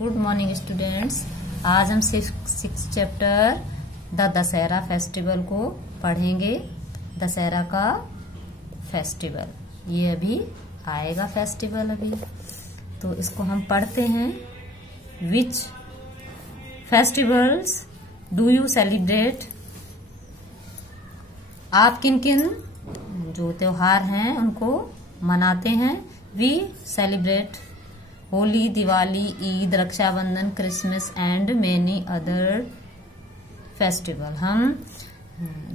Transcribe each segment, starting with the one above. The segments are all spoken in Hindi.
Good morning students. आज हम six chapter the Dussehra festival को पढ़ेंगे। दशहरा का फेस्टिवल ये अभी आएगा फेस्टिवल अभी, तो इसको हम पढ़ते हैं। Which festivals do you celebrate? आप किन किन जो त्योहार हैं उनको मनाते हैं? We celebrate Holi, Diwali, Eid, Rakshabandhan, Christmas and many other festival. हम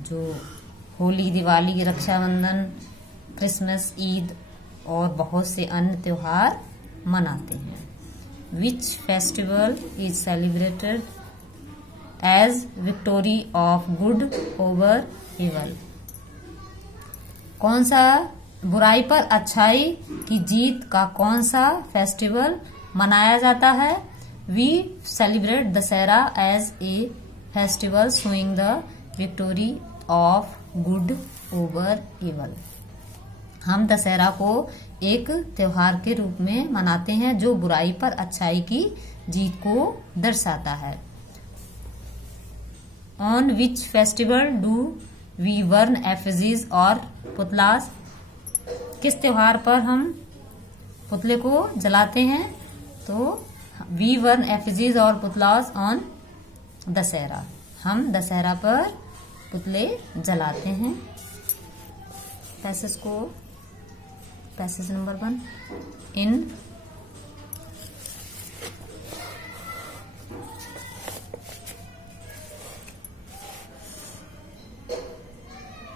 जो होली, दिवाली, रक्षाबंधन, क्रिसमस, ईद और बहुत से अन्य त्योहार मनाते हैं। Which festival is celebrated as victory of good over evil? कौन सा बुराई पर अच्छाई की जीत का कौन सा फेस्टिवल मनाया जाता है? We celebrate Dussehra as a festival showing the victory of good over evil. हम दशहरा को एक त्योहार के रूप में मनाते हैं जो बुराई पर अच्छाई की जीत को दर्शाता है। On which festival do we burn effigies और पुतलास? किस त्योहार पर हम पुतले को जलाते हैं? तो वी बर्न एफिजीज और पुतलास ऑन दशहरा। हम दशहरा पर पुतले जलाते हैं। Passage number 1।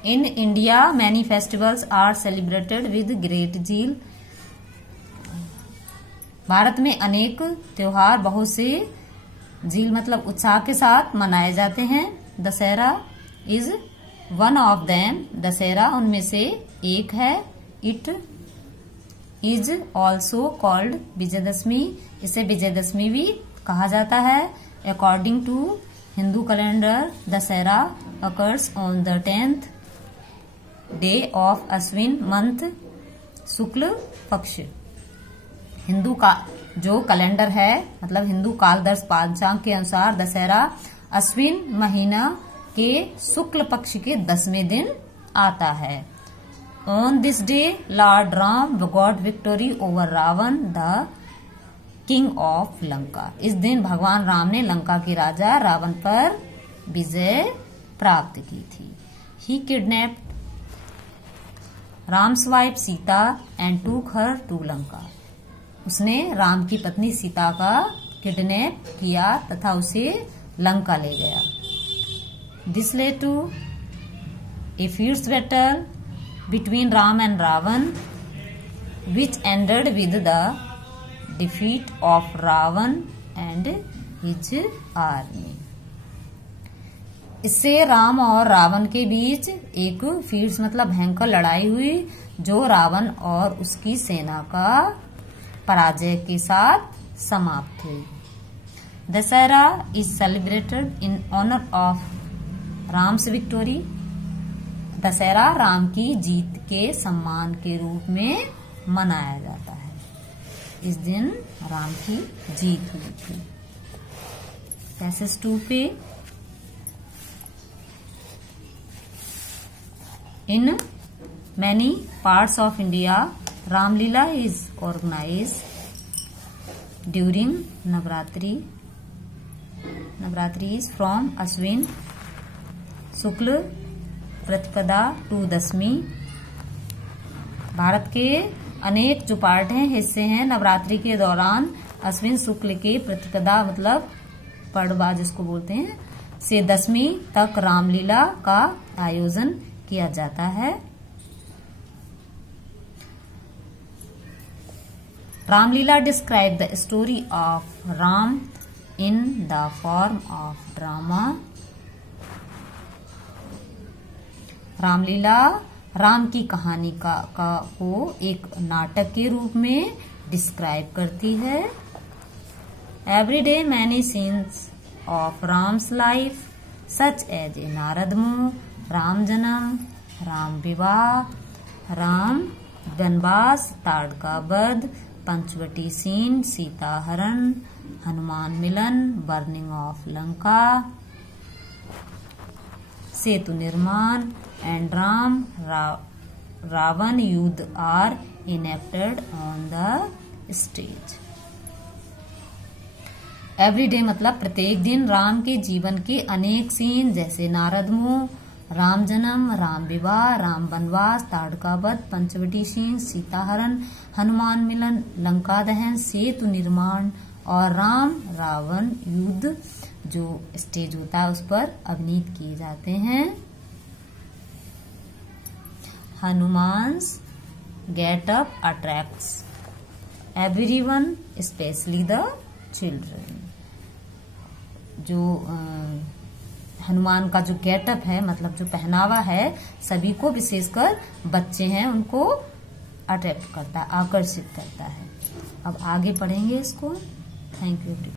In India, many festivals are celebrated with great zeal. Bharat में अनेक त्योहार बहुत से झील मतलब उत्साह के साथ मनाए जाते हैं। Dussehra is one of them. Dussehra उनमें से एक है। It is also called Vijayadashami. इसे विजयदशमी भी कहा जाता है। According to Hindu calendar, Dussehra occurs on the 10th day of Ashwin month, Shukla Paksha. Hindu का जो कैलेंडर है मतलब हिंदू कालदर्श पांचांग के अनुसार दशहरा अश्विन महीना के शुक्ल पक्ष के 10वें दिन आता है। On this day lord Ram got victory over Ravan the king of Lanka. इस दिन भगवान राम ने लंका के राजा रावण पर विजय प्राप्त की थी। He kidnapped Ram's wife Sita and took her to Lanka. उसने राम की पत्नी सीता का किडनैप किया तथा उसे लंका ले गया। This led to a fierce battle between Ram and Ravan which ended with the defeat of Ravan and his army. इससे राम और रावण के बीच एक फियर्स मतलब भयंकर लड़ाई हुई जो रावण और उसकी सेना का पराजय के साथ समाप्त हुई। Dussehra is celebrated in honour of Ram's victory. Dussehra Ram की जीत के सम्मान के रूप में मनाया जाता है। इस दिन राम की जीत हुई थी। पैसेज 2 पे In many parts of India, Ramlila is organized during Navratri. Navratri is from Ashwin Shukla Pratipada to Dashmi. Bharat के अनेक जो पार्ट हैं हिस्से हैं नवरात्रि के दौरान अश्विन शुक्ल के प्रतिपदा मतलब पड़वा जिसको बोलते हैं से 10वीं तक रामलीला का आयोजन किया जाता है। Ramlila describe the story of Ram in the form of drama. Ramlila Ram की कहानी को एक नाटक के रूप में डिस्क्राइब करती है। Every day many scenes of Ram's life such as a Narad मुंह, राम जन्म, राम विवाह, राम वनवास, ताड़का वध, पंचवटी सीन, सीता हरण, हनुमान मिलन, बर्निंग ऑफ लंका, सेतु निर्माण, एंड रावण युद्ध are enacted on the stage. Everyday मतलब प्रत्येक दिन राम के जीवन के अनेक सीन, जैसे नारद मुंह, राम जन्म, राम विवाह, राम वनवास, ताड़का वध, पंचवटी सीन, सीताहरण, हनुमान मिलन, लंका दहन, सेतु निर्माण और राम रावण युद्ध जो स्टेज होता है उस पर अभिनीत किए जाते हैं। Hanuman's getup attracts everyone specially the children. जो हनुमान का जो गेटअप है मतलब जो पहनावा है सभी को, विशेषकर बच्चे हैं उनको अट्रैक्ट करता है, आकर्षित करता है। अब आगे पढ़ेंगे इसको। Thank you.